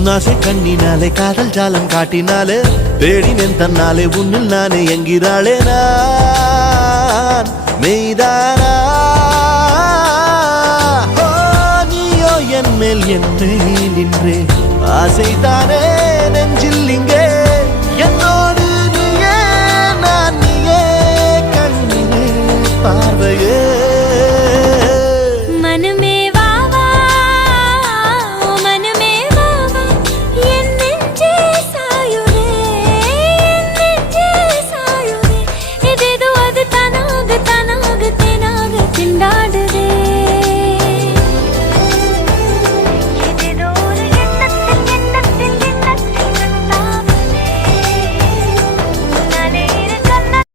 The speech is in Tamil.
உன்னாசை கண்ணினாலே காதல் ஜாலம் காட்டினாலே தேடினேன் தன்னாலே உன்னில் நானே என்கிறாளே நான் மெய்தானா நீயோ என் மேல் என்றே நின்றே ஆசைதானே